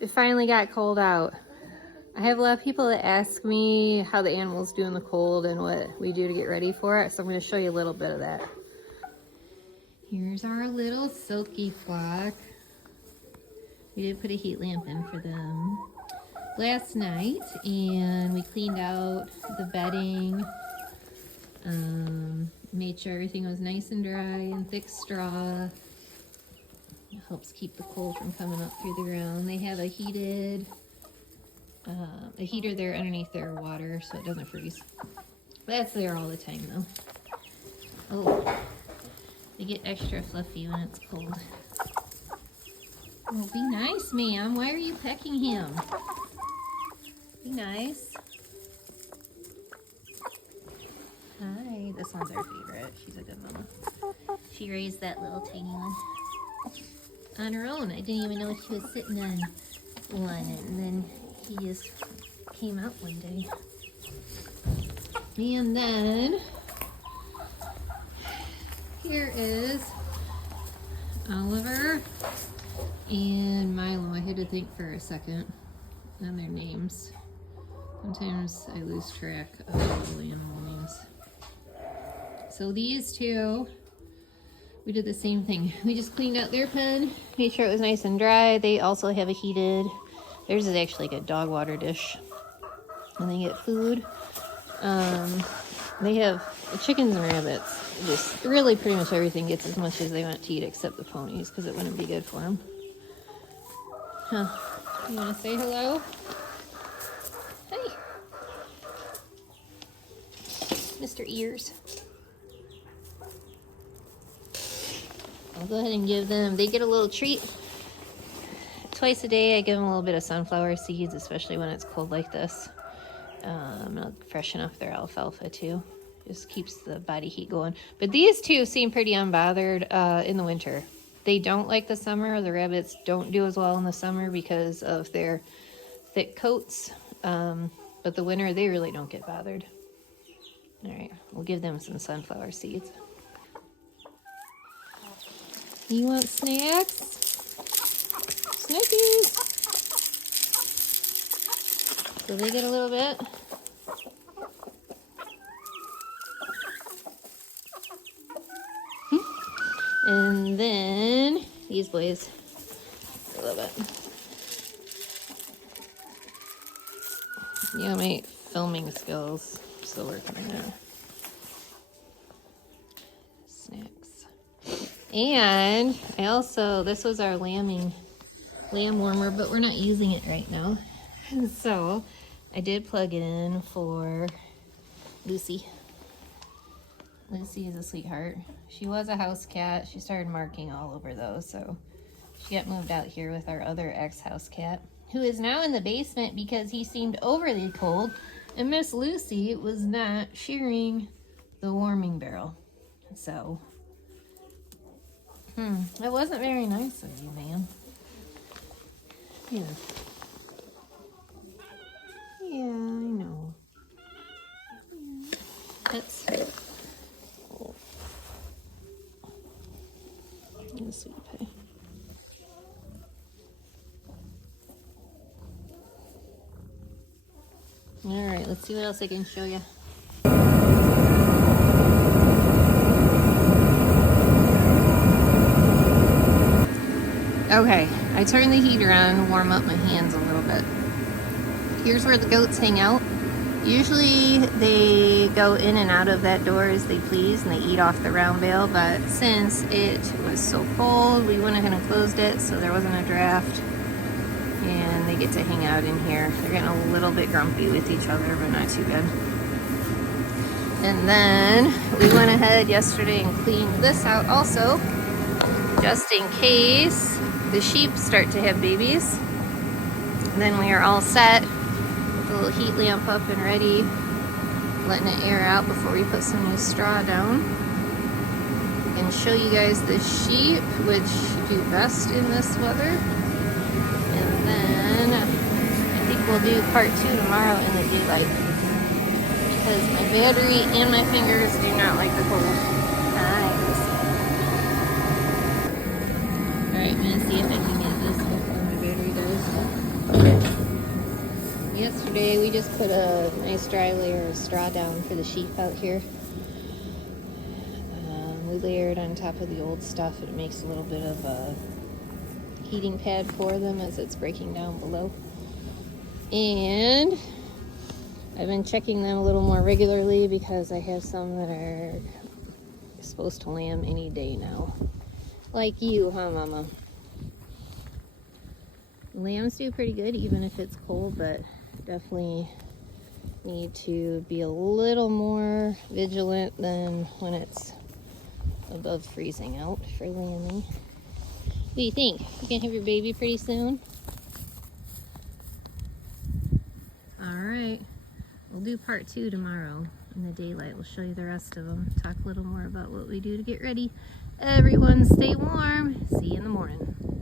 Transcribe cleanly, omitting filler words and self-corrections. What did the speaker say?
It finally got cold out. I have a lot of people that ask me how the animals do in the cold and what we do to get ready for it, so I'm going to show you a little bit of that. Here's our little silky flock. We did put a heat lamp in for them last night, and we cleaned out the bedding, made sure everything was nice and dry and thick straw. It helps keep the cold from coming up through the ground. They have a heater there underneath their water so it doesn't freeze. That's there all the time though. Oh, they get extra fluffy when it's cold. Oh, be nice, ma'am. Why are you pecking him? Be nice. Hi, this one's our favorite. She's a good mama. She raised that little tiny one on her own. I didn't even know she was sitting on one, and then he just came out one day. And then here is Oliver and Milo. I had to think for a second on their names. Sometimes I lose track of the animal names. So these two, we did the same thing. We just cleaned out their pen, made sure it was nice and dry. They also have a heated, theirs is actually like a dog water dish. And they get food. They have the chickens and rabbits. Just really pretty much everything gets as much as they want to eat except the ponies because it wouldn't be good for them. Huh. You want to say hello? Hey. Mr. Ears. I'll go ahead and give them, they get a little treat. Twice a day I give them a little bit of sunflower seeds, especially when it's cold like this. I'll freshen up their alfalfa too. Just keeps the body heat going. But these two seem pretty unbothered in the winter. They don't like the summer. The rabbits don't do as well in the summer because of their thick coats. But the winter, they really don't get bothered. All right, we'll give them some sunflower seeds. You want snacks? Snackies! So they get a little bit. And then these boys a little bit. Yeah, my filming skills still working on that. Snacks. And I also, this was our lamb warmer, but we're not using it right now. And so I did plug it in for Lucy. Lucy is a sweetheart. She was a house cat. She started marking all over those, so she got moved out here with our other ex-house cat, who is now in the basement because he seemed overly cold, and Miss Lucy was not sharing the warming barrel. So, that wasn't very nice of you, ma'am. Yeah. Yeah, I know. Yeah. That's the sweet pie. All right, let's see what else I can show you. Okay, I turned the heater on to warm up my hands a little bit. Here's where the goats hang out. Usually they go in and out of that door as they please and they eat off the round bale, but since it was so cold, we went ahead and closed it so there wasn't a draft. And they get to hang out in here. They're getting a little bit grumpy with each other, but not too good. And then we went ahead yesterday and cleaned this out also, just in case the sheep start to have babies. And then we are all set. The little heat lamp up and ready, letting it air out before we put some new straw down. And show you guys the sheep, which do best in this weather. And then I think we'll do part 2 tomorrow in the daylight, because my battery and my fingers do not like the cold. Alright, I'm gonna see if I can get this before my battery goes. yesterday, we just put a nice dry layer of straw down for the sheep out here. We layered on top of the old stuff. It makes a little bit of a heating pad for them as it's breaking down below. And I've been checking them a little more regularly because I have some that are supposed to lamb any day now. Like you, huh, Mama? Lambs do pretty good even if it's cold, but definitely need to be a little more vigilant than when it's above freezing out for lambing. What do you think? You gonna have your baby pretty soon? Alright, we'll do part 2 tomorrow in the daylight. We'll show you the rest of them. Talk a little more about what we do to get ready. Everyone stay warm. See you in the morning.